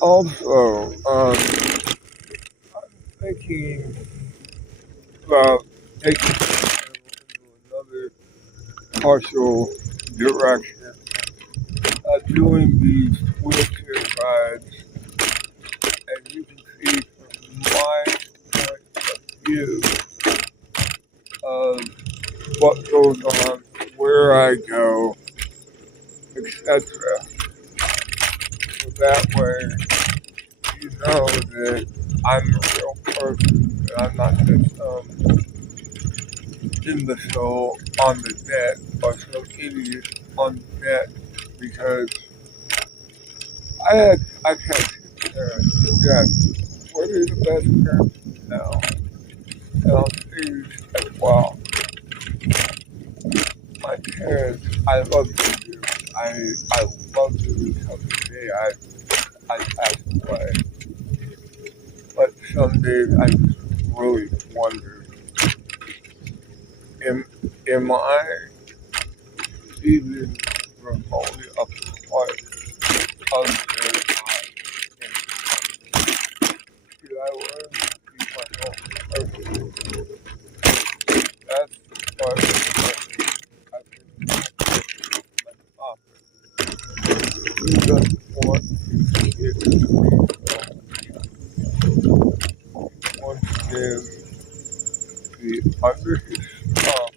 Also, thinking about taking it into another partial direction, doing these wheelchair rides, and you can see from my point of view of what goes on, where I go, etc. So that way, you know that I'm a real person, that I'm not just imbecile on the net or some idiot on the net because I've had two parents. Yeah, what are the best parents now? And I'll say this as well. My parents, I love them dearly. I love them until the day I pass away. But some days I just really wonder, am, am I even remotely a part of their life? Should I learn to be my own person? That's the part that I think my topic. Who doesn't want it to be once again the under his thumb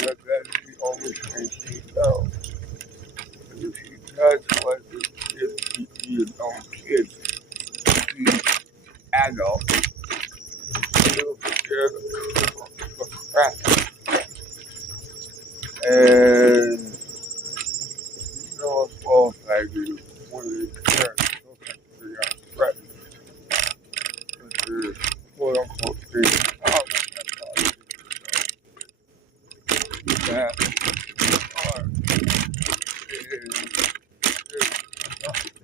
that is the only thing he knows. But if he does let his kid be his own kid, the adult, he'll scare the crap out of him. And you know as well as I do, when the parents still think they are threatened, that they're quote unquote being out, that part is nothing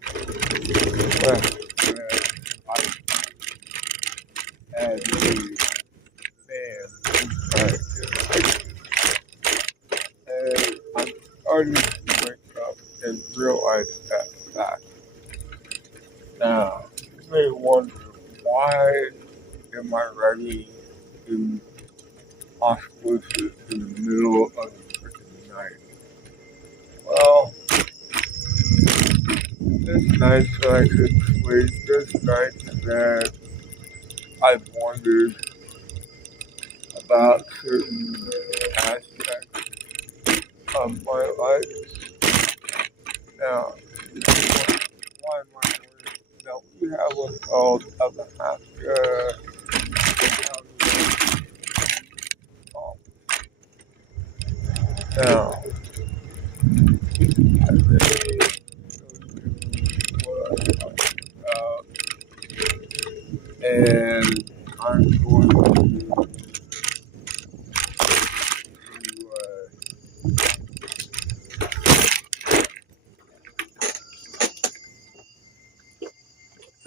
less than I as a man inside his. And I'm starting to wake up and realize that fact. Now, you may wonder, why am I writing in auspicious in the middle of the freaking night? Well, there's nights that I could sleep, there's nights that I've wondered about certain aspects of my life. Now, why am I worried? Now, we have what's called a Alaska County office. Now, I really show you what I'm talking about, and I'm going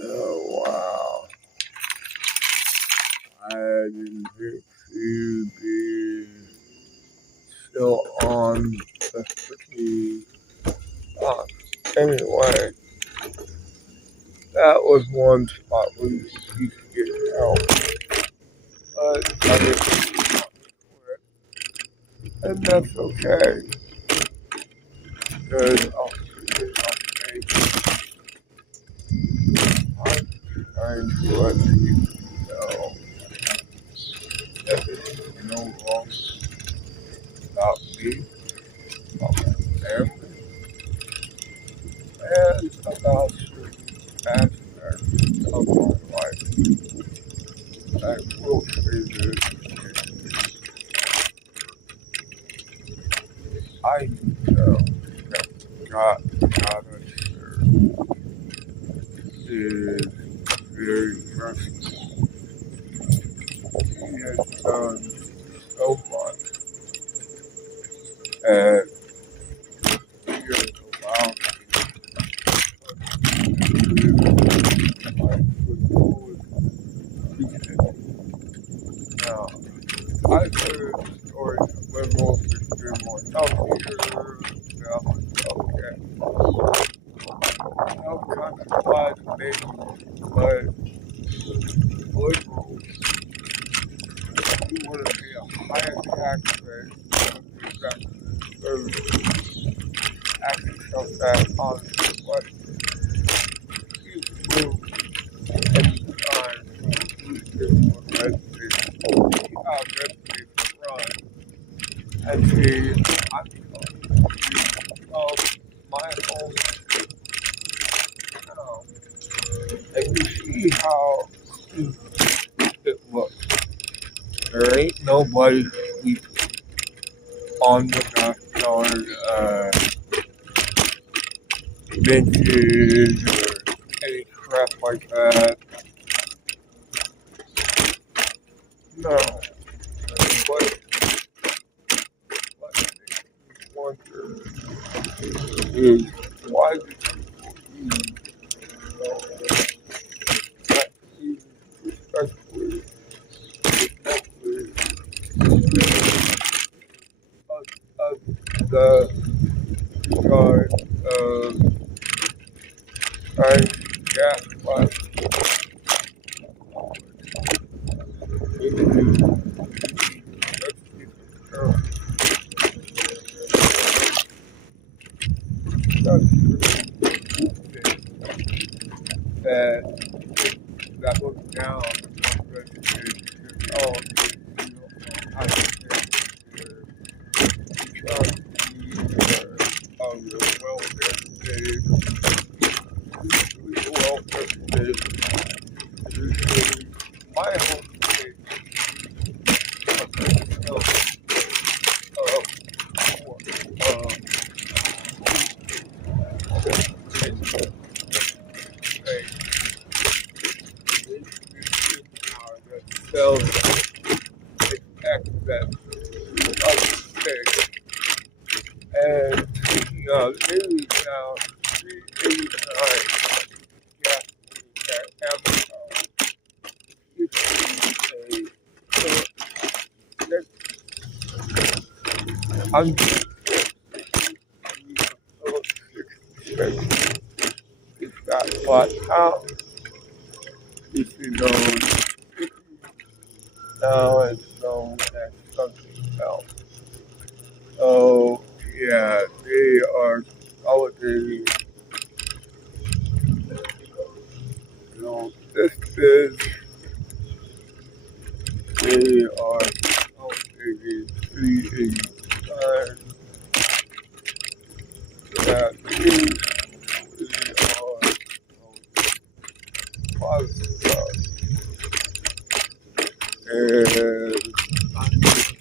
oh wow, I didn't think to be still on the freaking box. Anyway, that was one spot where you could get help. But I didn't want for it. And that's okay. Because I'll figure it out later. I'm trying to let you know that this is no longer about me, about my family, and about certain aspects of my life. I will say this, I know that God is very merciful. He has done so much, and He has allowed me to live life with fullest dignity. Now, I've heard stories of liberals that they're more healthier, and I'm like, okay, how come not surprised maybe, but liberals, you want to pay a higher tax rate because that's the service access that on what you do anytime you do on residents. See how residents run. And see, I'm telling you, my home town, and you see how clean it looks. There ain't nobody sleeping on the backyard benches or any crap like that. No. What makes me wonder is why do people not even respectfully of the guard of gas plastic into that look down on residents. Oh, you don't know how to welfare state, welfare state, my home state, sells its excess of the state. And, maybe now 389 gasoline at Amazon is I'm just it's got flat out. If you know, now it's known as something else. Oh, yeah, they are consolidating. This is, they are consolidating 385. That is, they are positive. And I'm just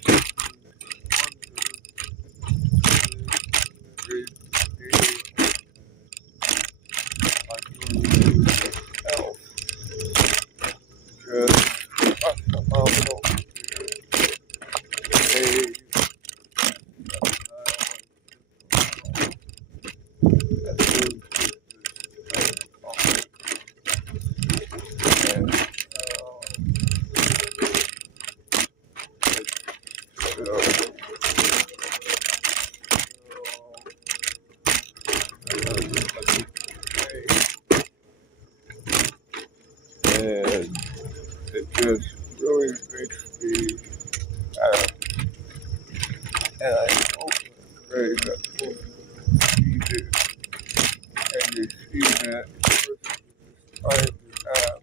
and it just really makes me and I hope and pray that people see this and they see that person is trying to have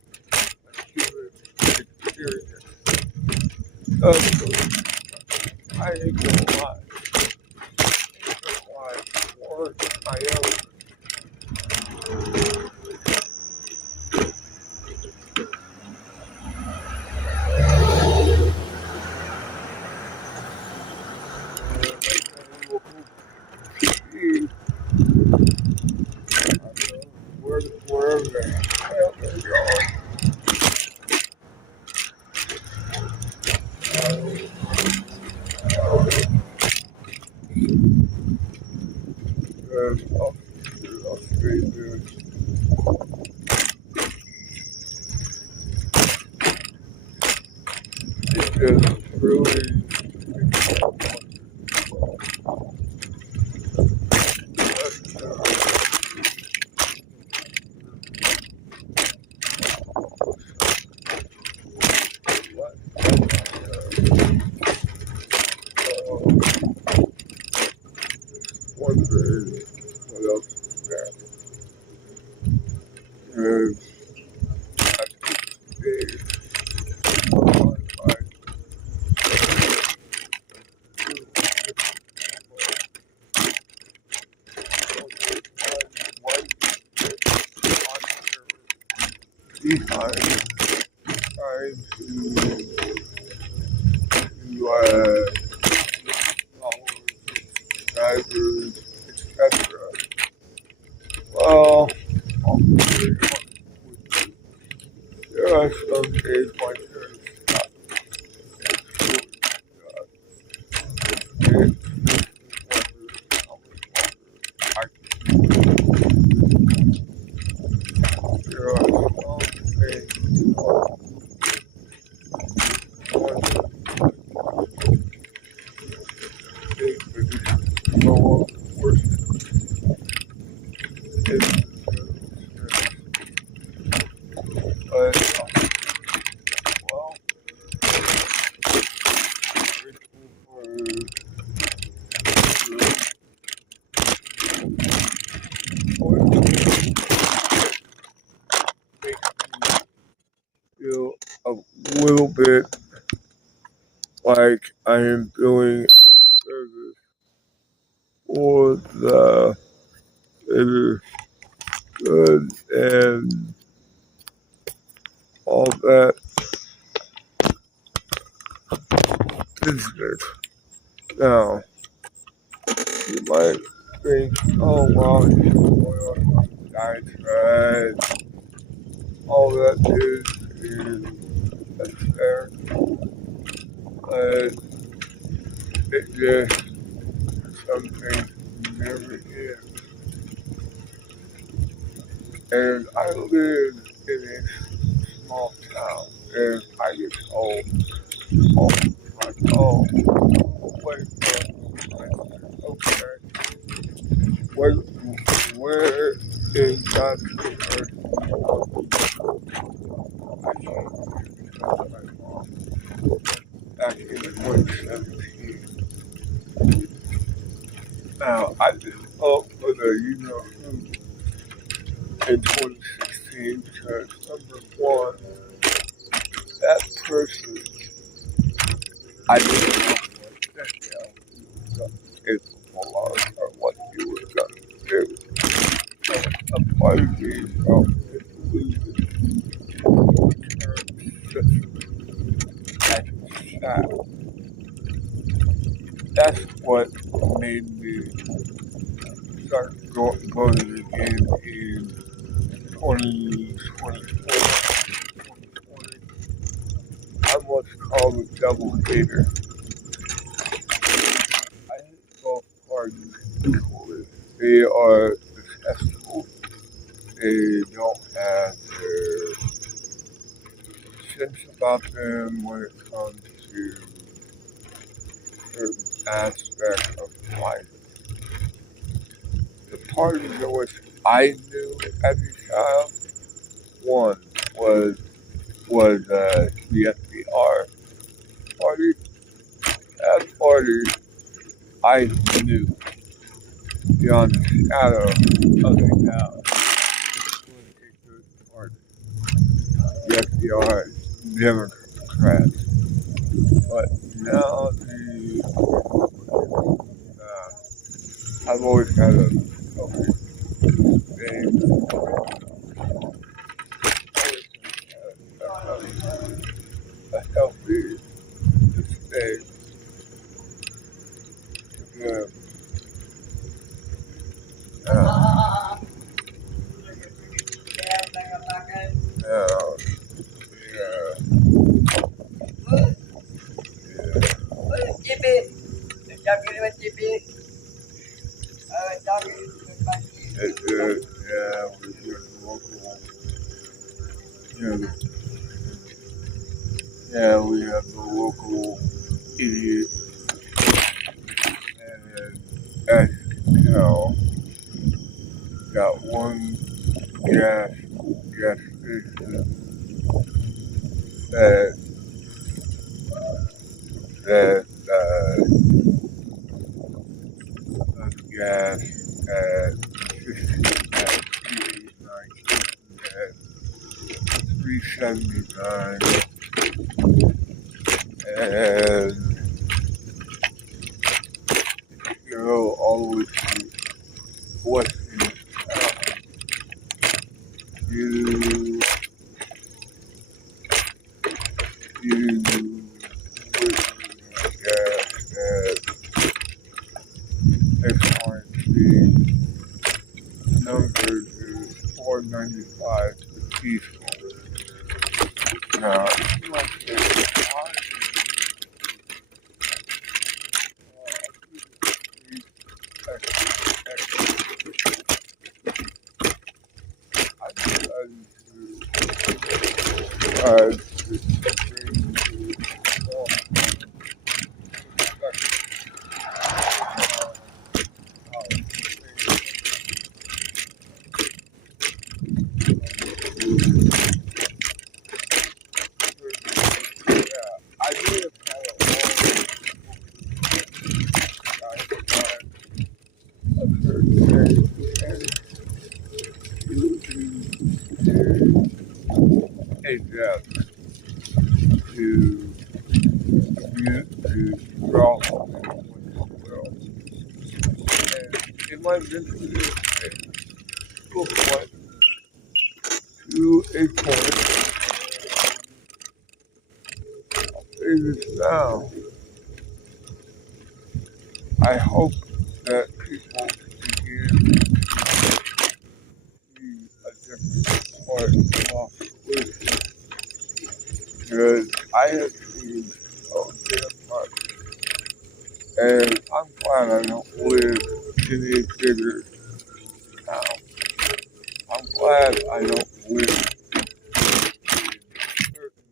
a human experience. I ain't gonna lie. Or I am. Wherever the hell they're going. I'll stay there. It just really behind trying to drivers, etc. Well, I'll be very honest with you. There are some days my parents stop and wonder how much longer I can. There are some things one thing that is no worse is but well, grateful for what makes me feel a little bit like I am doing a service for the greater good and all that business. Now, you might think, oh wow, he's going on a diatribe. All that is that's fair, but it just something never is. And I live in a small town, and I get told all the time, oh, wait, okay, where, where is God's earth? I came because my mom back in 2017. Now, I did up for the you know who in 2016 because number one, that person, I didn't know what the hell he was going to capable of or what he was going to do. And a part of me felt disillusioned as a child. That's what made me start voting again in 2024, 2020. I'm what's called a double hater. I hate both parties equally. They are detestable. They don't have their sense about them when it comes to certain aspects of life. The parties in which I knew as a child, one was the FDR party. That party I knew beyond the shadow of a doubt was a good party. The FDR Democrats. But now I've always had a healthy thing. A healthy state to them. Now, now, yeah, it's good. Yeah, we're doing local. Yeah, yeah, we have the local idiot, and as you can tell, got one gas station that that does gas at 379 and you know all the way to West Indies. You or 95 is peaceful. Now, you might say, why? I decided I may have had a certain thing, and usually a death to commute to draw well. And in my mental it was what to a point it is now. I hope that people begin to see a different point of wisdom. Because I have seen so damn much. And I'm glad I don't live in a bigger town. I'm glad I don't live in certain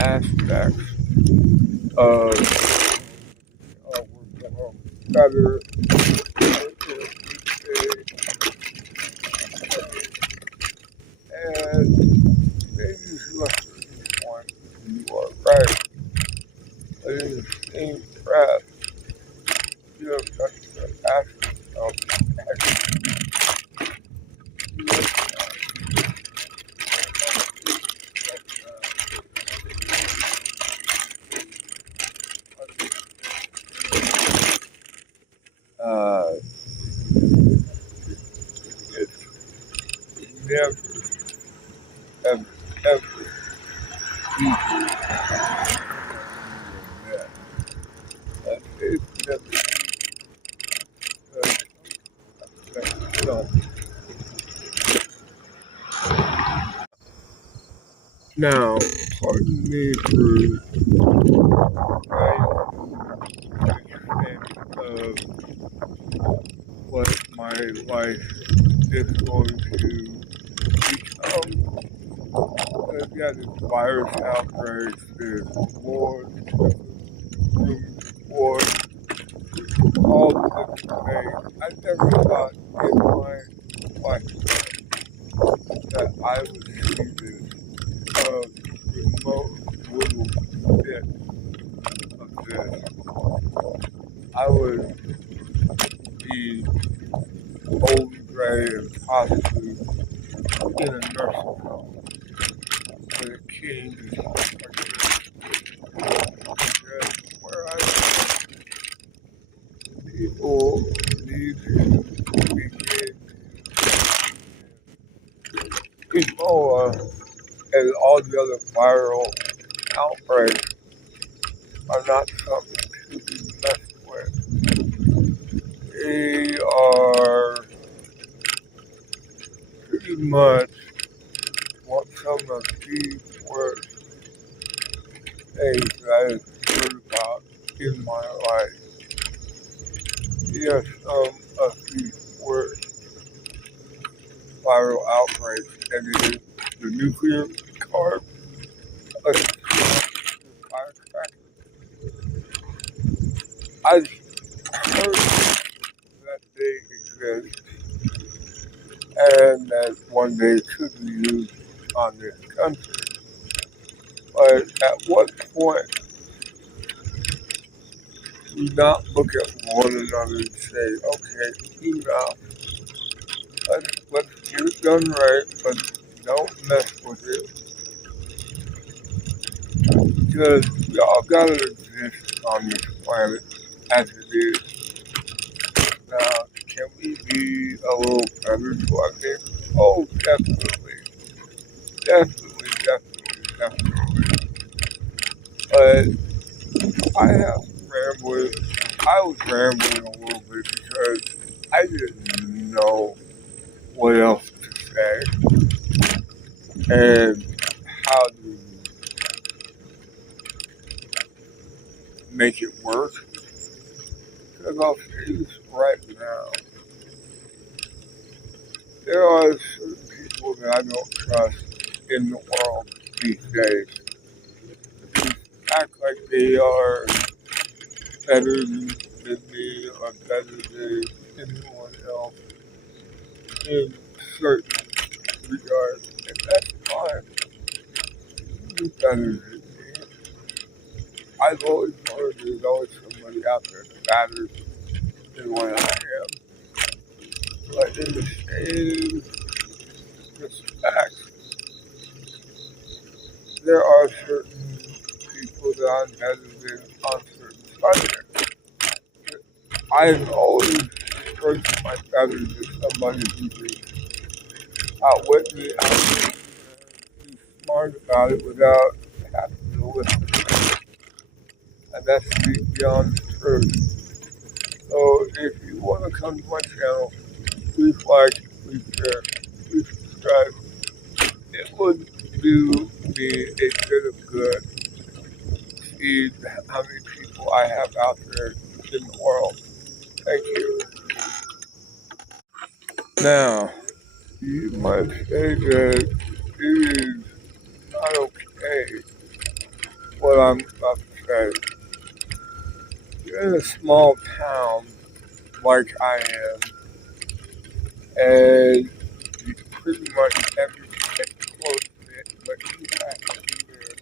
aspects of better and maybe to a certain point you are right. But in the same breath, you have such to ask yourself, uh, it's never, ever, ever easy. It's never so. Now, pardon me for of what my life is going to become. Yeah, this virus outbreak, there's more room for all the different things. I never thought in my life that I would see this remote little bit of this. I would be old and gray and possibly in a nursing home when it came to stuff like this. Because where I live, people need to begin Ebola and all the other viral outbreaks are not something to be messed with. They are pretty much what some of the worst things that I have heard about in my life. Yes, some of the worst viral outbreaks, and it is the nuclear card, firecracker. I've heard that they exist and that one day could be used on this country. But at what point do we not look at one another and say, okay, enough, let's get it done right, but don't mess with it. Because we all gotta exist on this planet as it is. Now, can we be a little better to our neighbors? Oh, definitely. Definitely. But I was rambling a little bit because I didn't know what else to say, and how to make it work. Because I'll say this right now, there are certain people that I don't trust in the world these days. They act like they are better than me or better than anyone else in certain regards. And that's fine. You're better than me. I've always heard there's always somebody out there that's better than what I am. But in the same respect, there are certain people that I'm better than on certain subjects. I've always heard my better than somebody who's outwit me, be smart about it without having to listen. And that's beyond the truth. So if you want to come to my channel, please like, please share, please subscribe. It would do me a bit of good to see how many people I have out there in the world. Thank you. Now, you might say that it is not okay what I'm about to say. You're in a small town like I am, and you pretty much everything close knit, but you have to be there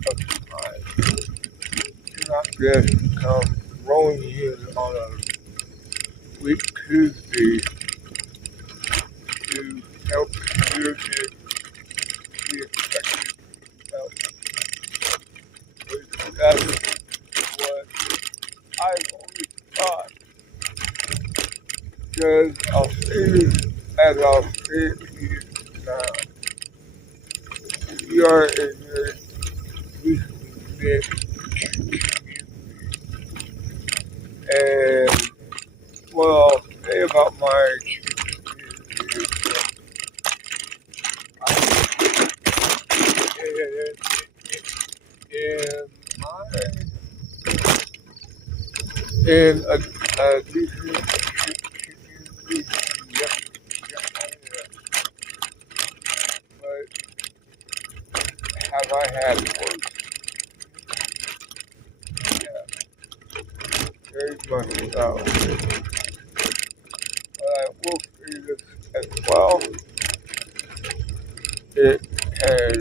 for a time. You're not just come rolling in on a week Tuesday to help your kid be expected to help. That's what I've always thought. Because I'll say this as I'll say it to you now. We are in a recently knit community. And what I'll say about my community is that in a decent community, yes, I am. But have I had worse? Yeah, very much so. But I will say this as well. It has,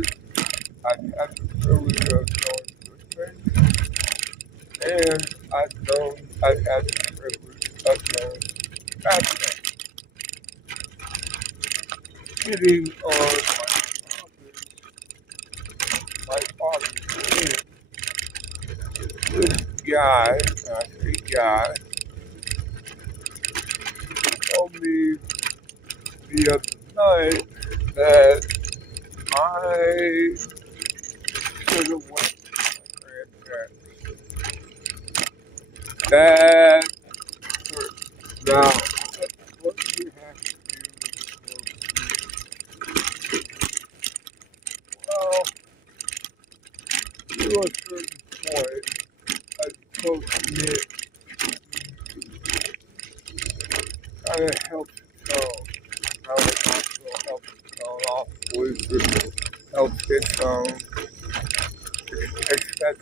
I've had the privilege of knowing good things, and I've had the privilege of knowing bad things. Sitting on my father's knee, this guy, I say guy, told me the other night that I should have went to my grandparents. That hurt. Now, what do you have to do with the well, to a certain point, a close knit kind of helps its own. How it also helps its own off wisdom, helps its own, etc.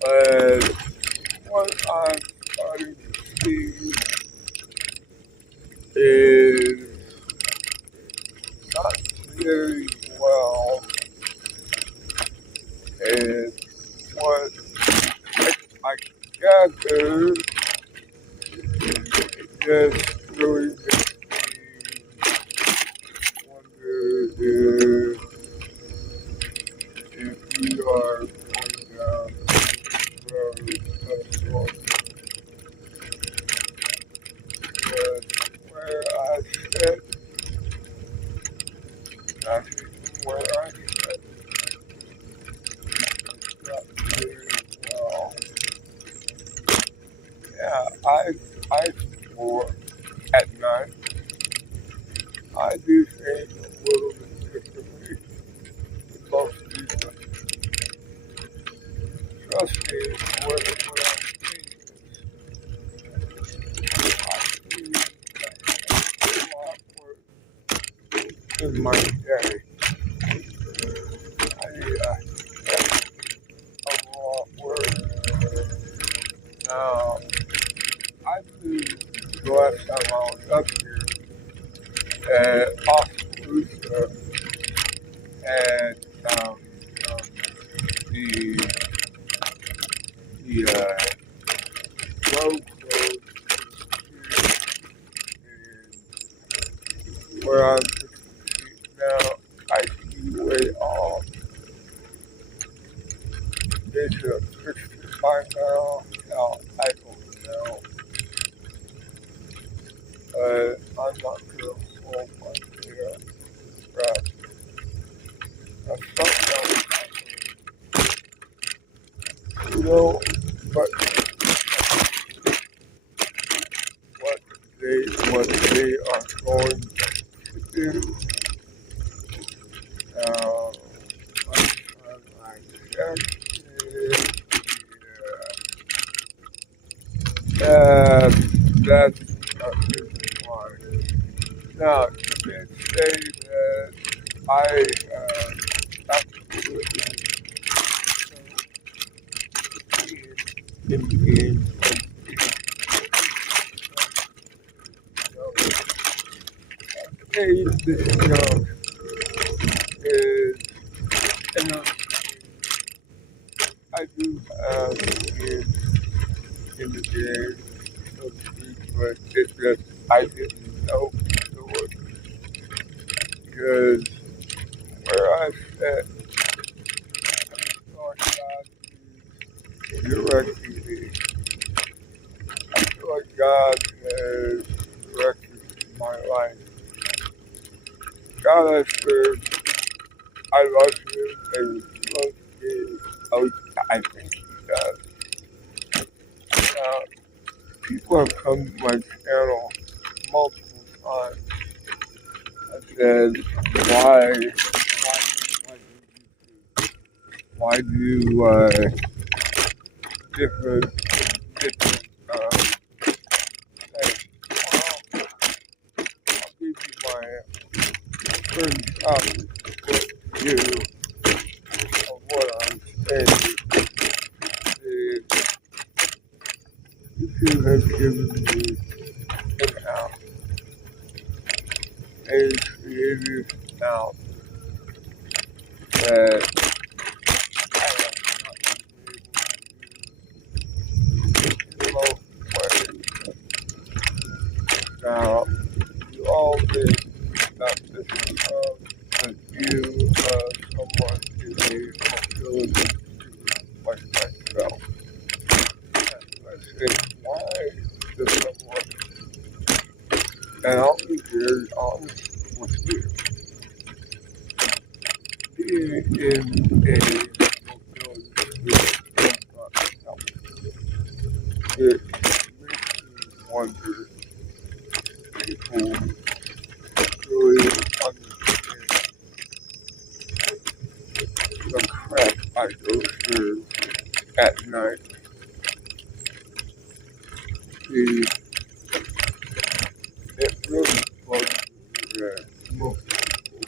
But what I'm starting to see is not very well, and what I gather just really makes me wonder if we are going down the road of sorts. Because where I sit, I think where I sit, it's not very well. Yeah, I swore. at night, I do things a little bit differently than most people. Trust me, what I'm saying is, I do a lot more in my day. A lot worse. Now, I do the last time I was up here at Oskaloosa and the road closed and where I'm now, I see way off. It's a 65 mile out. I don't know. I'm not gonna hold my breath. That's something else, you know, but what they are going to do. Uh, last time I checked it, that's a good one. Now, you did say that I absolutely in the game. Hey, this young is, and I do have kids in the game, so to speak, but it's just I didn't know before because where I sat, I thought God directed me. I feel like God has directed my life. God has served. I love him and he loves me. Oh, I think he does. Now, people have come to my channel multiple times. I said, why do different things? Hey, well, I'll give you my first view of what I'm saying. Is YouTube has given me an out, a creative out that I have not been able to use in most ways. Now, you all did not listen the view of someone in a mobility like myself. And I say, why does someone, and I'll be very honest with you, being in a mobility does not help. It makes me wonder if people really understand the crap I go through at night. See, it really bugs me that most people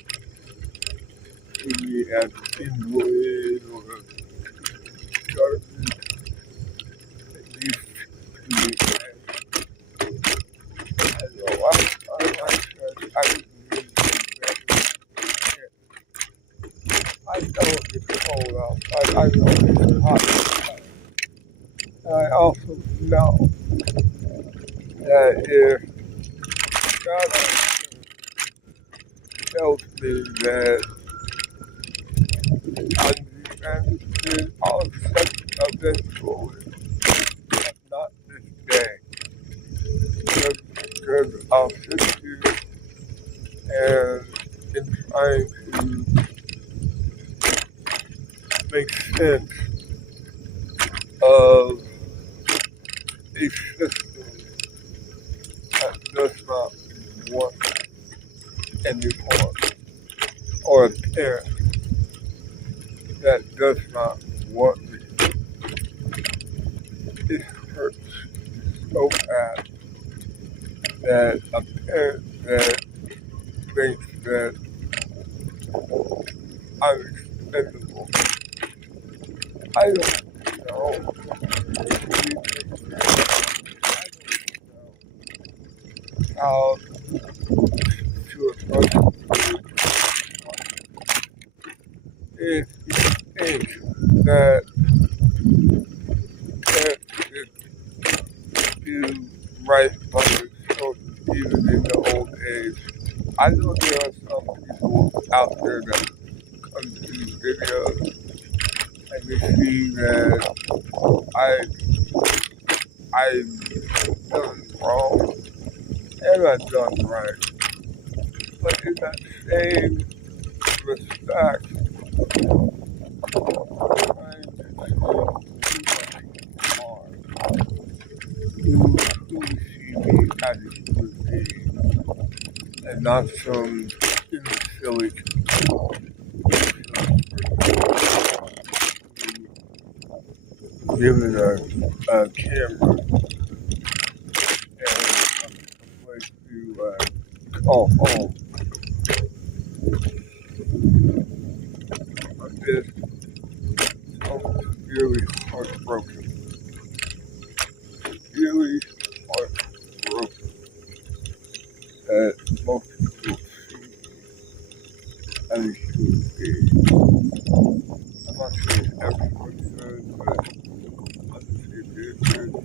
see me as an invalid or garbage. At least to me, and the last time I said I didn't need to I know it's cold outside. I know it's hot outside. And I also know that if God tells me that understand I'll accept eventually, but not this day. Because I'll sit here and in trying to make sense of a system that does not want anyone, or a parent that does not want me. It hurts so bad that a parent that thinks that I'm expendable. I don't know. I don't know how to approach it. If you think that do right by their children even in the old age. I know there are some people out there that come to these videos and they see that I've done wrong and I've done right. But in that same respect, trying to show who see me as a human being and not some silly given a camera and a place to call home. I'm just so really heartbroken. Really heartbroken that most people see me as a human being. I'm not saying everyone does, but I'm just saying there's people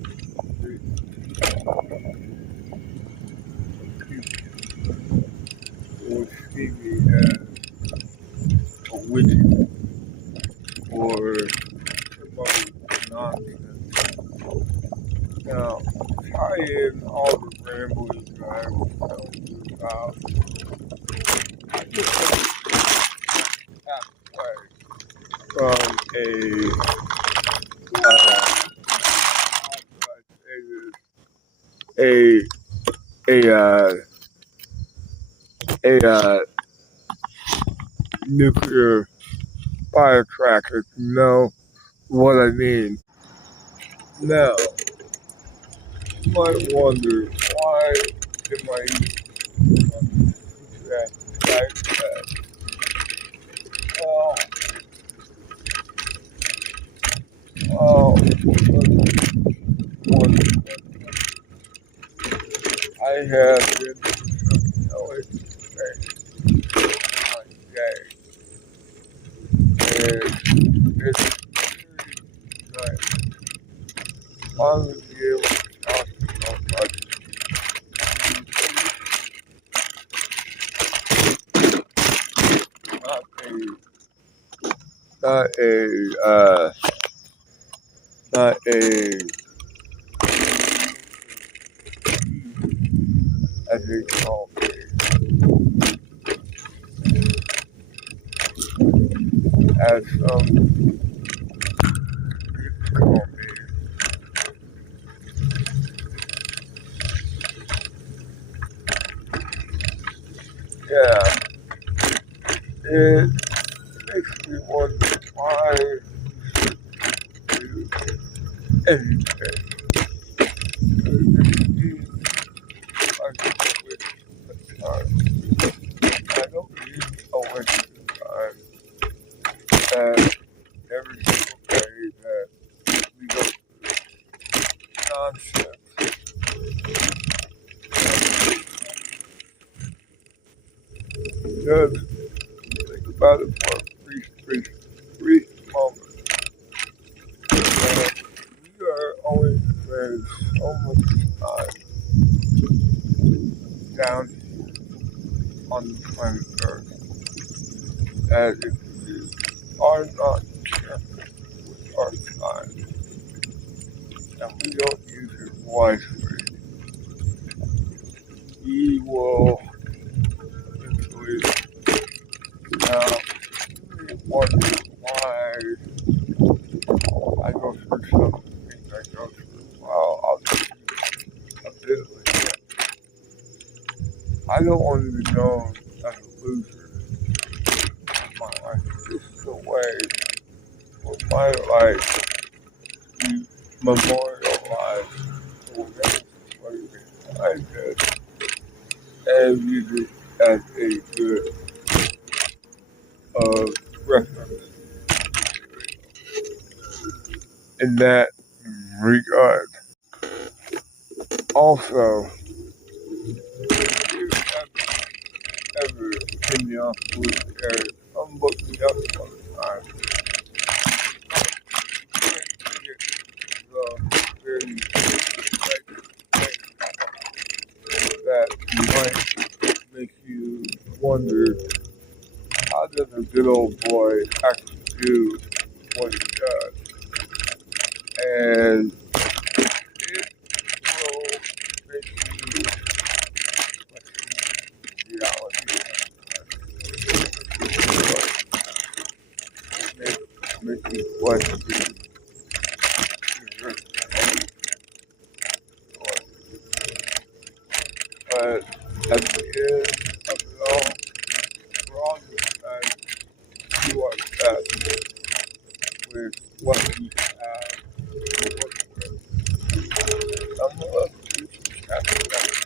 who will see me as a widget or some other nonsense. Now, tie in all the ramblings that I was telling you about. I just want to halfway from how do I say this? A nuclear firecracker to know what I mean. Now, you might wonder why am I using that like Well, well, one, I have been through some hellish things my day, and it's very nice. Finally be able to talk about not not not a, as they call me, as some people call me. Yeah, it makes me wonder why do anything. It seems like a waste of time. I don't mean a waste of time that every single day that we go through nonsense. Because think about it for a brief moment. We are only spend so much time down here on the planet Earth that if we are not careful with our time and we don't use it wisely, we will eventually now wonder why I go through some of the things I go through. Well, I'll just use a bit of it. I don't want to be known as a loser in my life. This is a way for my life to memorialize whatever situation I did and use it as a good reference in that regard. Also, if you ever in the off-road area, I'm looking up sometimes. The very that might make you wonder, how does a good old boy actually do what he does? And it will make you question reality. Make you question your but at the end of it all, we're all just trying to do our best with what we have to work with. Some of us do some sacrifice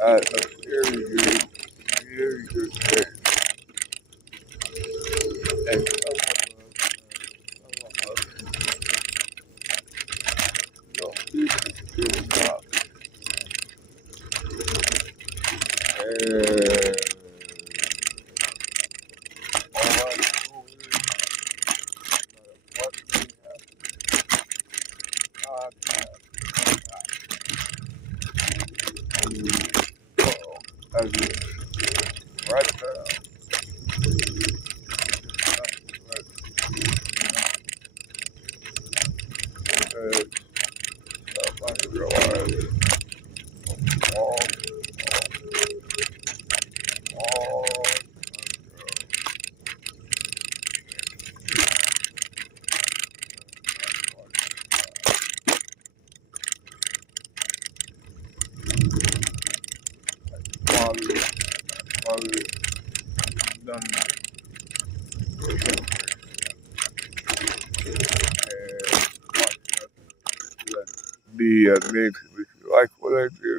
at a very good pace. And some of us don't do such a good job. And all I know is, no matter what may happen, God has as in right now, because somebody realized all, all, all father, mother, done and watch us be amazing. If you like what I do,